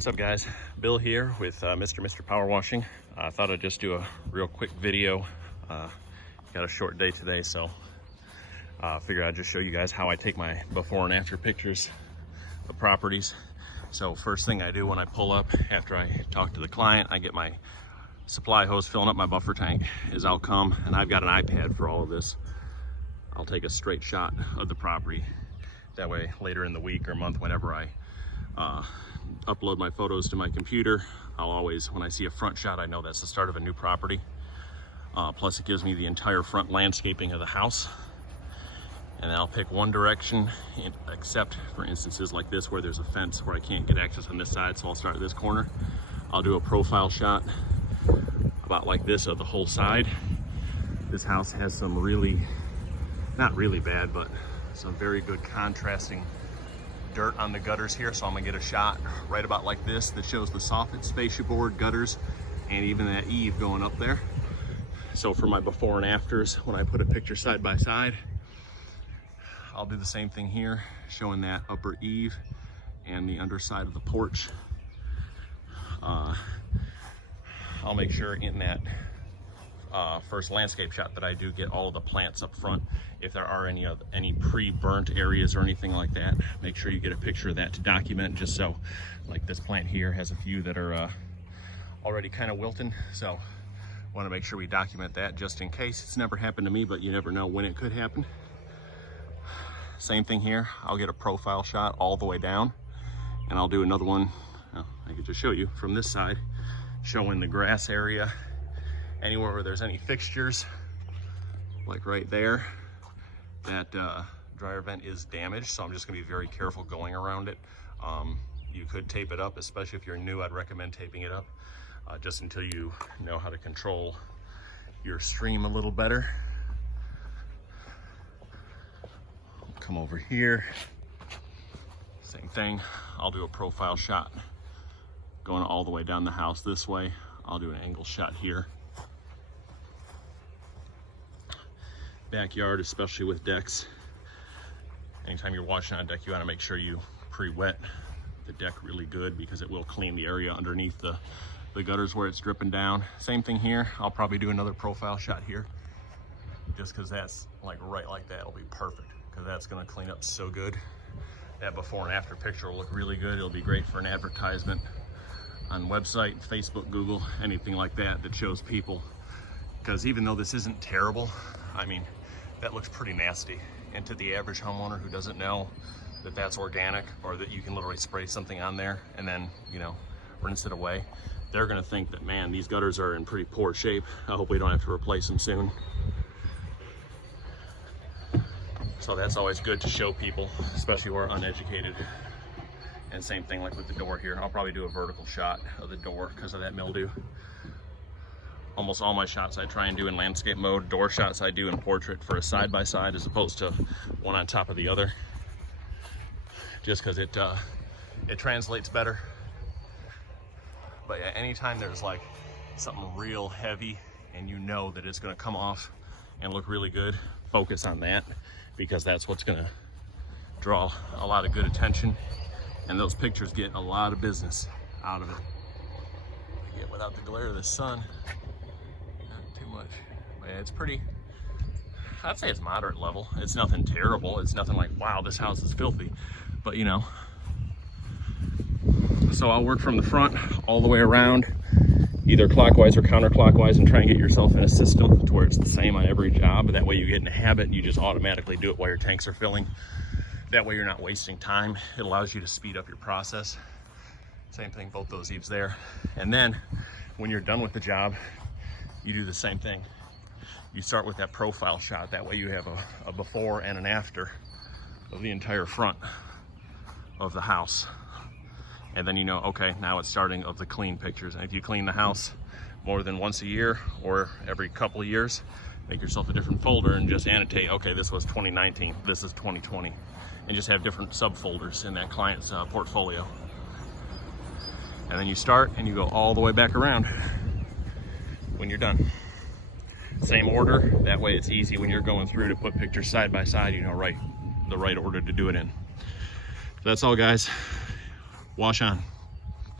What's up, guys? Bill here with Mr. Power Washing. I thought I'd just do a real quick video. Got a short day today, so figured I'd just show you guys how I take my before and after pictures of properties. So first thing I do when I pull up, after I talk to the client, I get my supply hose filling up my buffer tank is I'll come, and I've got an iPad for all of this. I'll take a straight shot of the property. That way later in the week or month, whenever I upload my photos to my computer, I'll always, when I see a front shot, I know that's the start of a new property. Plus it gives me the entire front landscaping of the house. And I'll pick one direction, except for instances like this where there's a fence where I can't get access on this side, so I'll start at this corner. I'll do a profile shot about like this of the whole side. This house has some really, not really bad, but some very good contrasting dirt on the gutters here, so I'm gonna get a shot right about like this that shows the soffits, fascia board, gutters, and even that eave going up there. So for my before and afters, when I put a picture side by side, I'll do the same thing here, showing that upper eave and the underside of the porch. I'll make sure in that first landscape shot that I do get all of the plants up front. If there are any pre-burnt areas or anything like that, make sure you get a picture of that to document, just so, like this plant here has a few that are already kind of wilting, so want to make sure we document that just in case. It's never happened to me, but you never know when it could happen. Same thing here, I'll get a profile shot all the way down, and I'll do another one, I could just show you from this side, showing the grass area, anywhere where there's any fixtures, like right there, that dryer vent is damaged, so I'm just gonna be very careful going around it. You could tape it up, especially if you're new. I'd recommend taping it up just until you know how to control your stream a little better. Come over here, same thing. I'll do a profile shot going all the way down the house this way. I'll do an angle shot here. Backyard, especially with decks, anytime you're washing on a deck, you want to make sure you pre-wet the deck really good, because it will clean the area underneath the gutters where it's dripping down. Same thing here. I'll probably do another profile shot here, just because that's like right like that will be perfect, because that's going to clean up so good. That before and after picture will look really good. It'll be great for an advertisement on website, Facebook, Google, anything like that that shows people. Because even though this isn't terrible, I mean, that looks pretty nasty. And to the average homeowner who doesn't know that that's organic, or that you can literally spray something on there and then, you know, rinse it away, they're gonna think that, man, these gutters are in pretty poor shape. I hope we don't have to replace them soon. So that's always good to show people, especially who are uneducated. And same thing like with the door here. I'll probably do a vertical shot of the door because of that mildew. Almost all my shots I try and do in landscape mode. Door shots I do in portrait for a side-by-side as opposed to one on top of the other. Just because it translates better. But yeah, anytime there's like something real heavy and you know that it's gonna come off and look really good, focus on that, because that's what's gonna draw a lot of good attention, and those pictures get a lot of business out of it. Again, without the glare of the sun, too much. But yeah, it's pretty, I'd say it's moderate level. It's nothing terrible. It's nothing like, wow, this house is filthy, but you know. So I'll work from the front all the way around, either clockwise or counterclockwise, and try and get yourself in a system to where it's the same on every job. That way you get in a habit and you just automatically do it while your tanks are filling. That way you're not wasting time. It allows you to speed up your process. Same thing, both those eaves there. And then when you're done with the job, you do the same thing. You start with that profile shot. That way you have a before and an after of the entire front of the house. And then you know, okay, now it's starting of the clean pictures. And if you clean the house more than once a year or every couple of years, make yourself a different folder and just annotate, okay, this was 2019, this is 2020. And just have different subfolders in that client's portfolio. And then you start and you go all the way back around when you're done. Same order, that way it's easy when you're going through to put pictures side by side, you know the right order to do it in. So that's all, guys. Wash on.